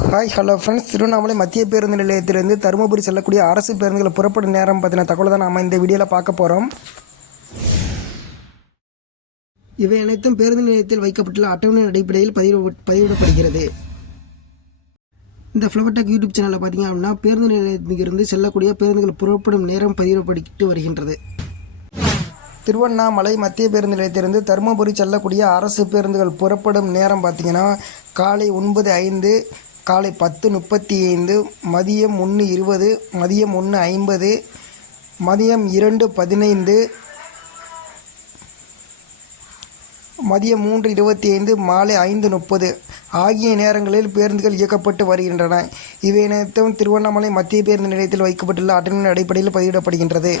Hi hello friends Tiruvannamalai மத்திய பேருந்து நிலையத்திலிருந்து தருமபுரி செல்லக்கூடிய அரசு பேருந்துகள் புறப்படும் நேரம் பற்றின தகவல் தான் நாம் இந்த வீடியோவில் பார்க்க போகிறோம் இவை அனைத்தும் பேருந்து நிலையத்தில் வைக்கப்பட்டுள்ள அட்டவணை அடிப்படையில் பதிவு பதிவிடப்படுகிறது. இந்த ஃப்ளவர்டெக் யூடியூப் சேனலில் பார்த்தீங்க அப்படின்னா பேருந்து நிலையத்திலிருந்து செல்லக்கூடிய பேருந்துகள் புறப்படும் நேரம் பதிவிடப்பட்டு வருகின்றது. திருவண்ணாமலை மத்திய பேருந்து நிலையத்திலிருந்து தருமபுரி செல்லக்கூடிய அரசு பேருந்துகள் புறப்படும் நேரம் பார்த்தீங்கன்னா காலை ஒன்பது ஐந்து காலை பத்து முப்பத்தி ஐந்து மதியம் ஒன்று இருபது மதியம் ஒன்று ஐம்பது மதியம் இரண்டு பதினைந்து மதியம் மூன்று இருபத்தி ஐந்து மாலை ஐந்து முப்பது ஆகிய நேரங்களில் பேருந்துகள் இயக்கப்பட்டு வருகின்றன. இவை அனைத்தும் திருவண்ணாமலை மத்திய பேருந்து நிலையத்தில் வைக்கப்பட்டுள்ள அட்டனின் அடிப்படையில் பதிவிடப்படுகின்றது.